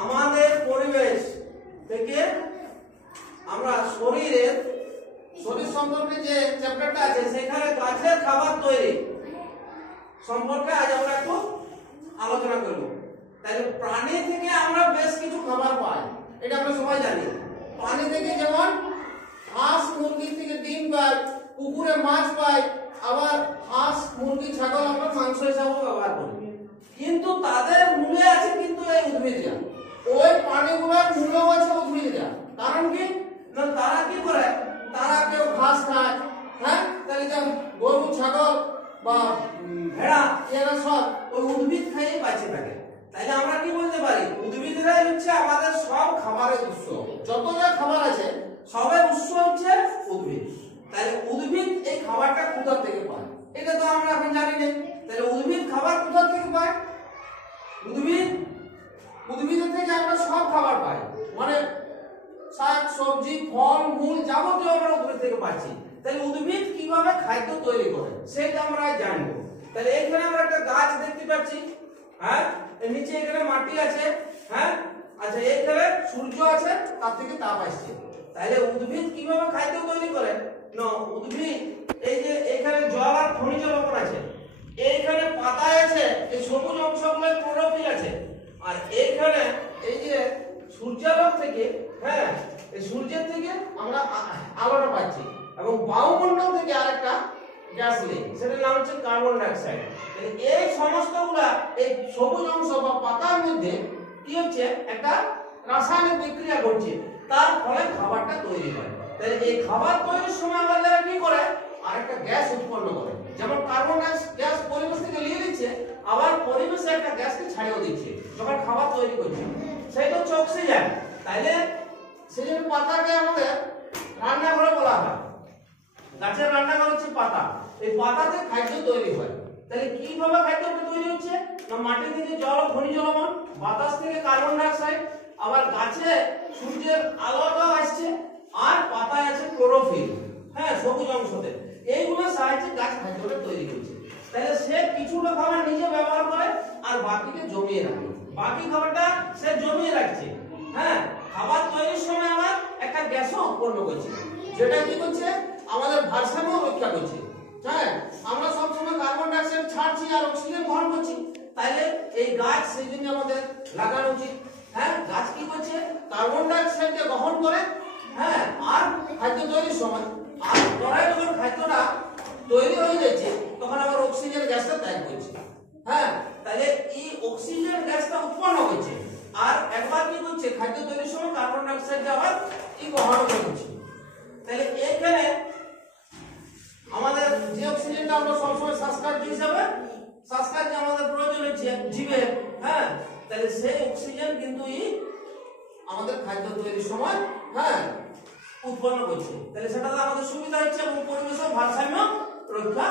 আমাদের পরিবেশ থেকে আমরা শরীর সম্পর্কে যে চ্যাপ্টারটা আছে সেখানে গাছের খাবার তৈরি সম্পর্কে আজ আমরা একটু আলোচনা করব। তাহলে প্রাণী থেকে আমরা বেশ কিছু খাবার পাই, এটা আমরা সবাই জানি। প্রাণী থেকে যেমন হাঁস মুরগি থেকে ডিম পাই, পুকুরে মাছ পাই, আবার হাঁস মুরগি ছাগল আমরা মাংস হিসাবে ব্যবহার করি। কিন্তু তাদের মূলে আছে কিন্তু এই উদ্ভিদরা, ওই প্রাণীগুলোর মূল আছে উদ্ভিদরা। কারণ কি না, তারা কি করে, তারা কেউ ঘাস খায়, হ্যাঁ, তাহলে যেমন গরু ছাগল বা ভেড়া এরা সব ওই উদ্ভিদ খাইয়ে বাঁচে থাকে। তাইলে আমরা কি বলতে পারি, উদ্ভিদরাই হচ্ছে আমাদের সব খাবারের উৎস। যত যা খাবার আছে সবের উৎস হচ্ছে উদ্ভিদ। তাহলে উদ্ভিদ এই খাবারটা কোথা থেকে পায় এটা তো আমরা এখন জানি না। তাহলে উদ্ভিদ খাবার কোথা থেকে পায়? উদ্ভিদের থেকে আমরা সব খাবার পাই, মানে শাক সবজি ফল মূল যাবতীয় আমরা উদ্ভিদ থেকে পাচ্ছি। তাহলে উদ্ভিদ কিভাবে খাদ্য তৈরি করে সেটা আমরা জানবো। তাহলে এখানে আমরা একটা গাছ দেখতে পাচ্ছি, হ্যাঁ, এর নিচে এখানে মাটি আছে, হ্যাঁ, আচ্ছা এখানে সূর্য আছে, তার থেকে তাপ আসছে। তাহলে উদ্ভিদ কিভাবে খাদ্য তৈরি করে না, উদ্ভিদ এই যে এখানে জল আর খনিজ লবণ আছে, এইখানে পাতায় আছে এই সবুজ অংশগুলো ক্লোরোফিল আছে, আর এইখানে এই যে সূর্যালোক থেকে, হ্যাঁ, এই সূর্যের থেকে আমরা আলোটা পাচ্ছি, এবং বায়ুমণ্ডল থেকে আরেকটা গ্যাস নেই, সেটার নাম হচ্ছে কার্বন ডাই অক্সাইড। এই সমস্তগুলা এই সবুজ অংশ বা পাতার মধ্যে কি হচ্ছে, একটা রাসায়নিক বিক্রিয়া ঘটছে, তার ফলে খাবারটা তৈরি হয়। তাহলে এই খাবার তৈরির সময় আমাদের কি করে, আরেকটা গ্যাস উৎপন্ন করে। যেমন কার্বন ডাই গ্যাস পরিবেশ থেকে নিয়ে নিচ্ছে, আবার পরিবেশে একটা গ্যাসকে ছাড়িয়ে দিচ্ছে যখন খাবার তৈরি করছে, সেটা হচ্ছে অক্সিজেন। তাইলে সেই জন্য পাতাকে আমাদের রান্নাঘরে বলা হয়। গাছের রান্নাঘর হচ্ছে পাতা, এই পাতাতে খাদ্য তৈরি হয়। তাহলে কিভাবে খাদ্যটা তৈরি হচ্ছে না, মাটি থেকে জল ও খনিজ লবণ, বাতাস থেকে কার্বন ডাই অক্সাইড, আবার গাছে সূর্যের আলোটাও আসছে, আর পাতায় আছে ক্লোরোফিল, হ্যাঁ, সবুজ অংশতে। এইগুলোর সাহায্যে গাছ খাদ্যটা তৈরি করছে। তাহলে সে কিছুটা খাবার নিজে ব্যবহার করে আর বাকিকে জমিয়ে রাখে, বাকি খাবারটা সে জমিয়ে রাখছে, হ্যাঁ। খাবার তৈরির সময় আবার একটা গ্যাসও উৎপন্ন করছে, যেটা কি করছে, আমাদের ভারসাম্য রক্ষা করছে, হ্যাঁ। আমরা সবসময় কার্বন ডাই অক্সাইড ছাড়ছি আর অক্সিজেন গ্রহণ করছি। তাইলে এই গাছ সেই জন্য আমাদের লাগানো উচিত, হ্যাঁ। গাছ কি করছে, কার্বন ডাই অক্সাইডকে গ্রহণ করে, হ্যাঁ, আর খাদ্য তৈরির সময়, আর পরে যখন খাদ্যটা তৈরি হয়ে যাচ্ছে তখন আবার অক্সিজেন গ্যাসটা ত্যাগ করছে, হ্যাঁ। তাহলে এই অক্সিজেন গ্যাসটা উৎপন্ন হচ্ছে, আর একবার কি করছে, খাদ্য তৈরির সময় কার্বন ডাই অক্সাইড আবার কি গ্রহণ করছে। তাহলে এখানে আমাদের যে অক্সিজেনটা আমরা সবসময় শ্বাসকার্য হিসাবে, শ্বাসকার্যে আমাদের প্রয়োজন হচ্ছে জীবের, হ্যাঁ। তাহলে সেই অক্সিজেন কিন্তু আমাদের খাদ্য তৈরির সময়, হ্যাঁ, উৎপন্ন করছে। তাহলে সেটা আমাদের সুবিধা হচ্ছে এবং পরিবেশের ভারসাম্য রক্ষা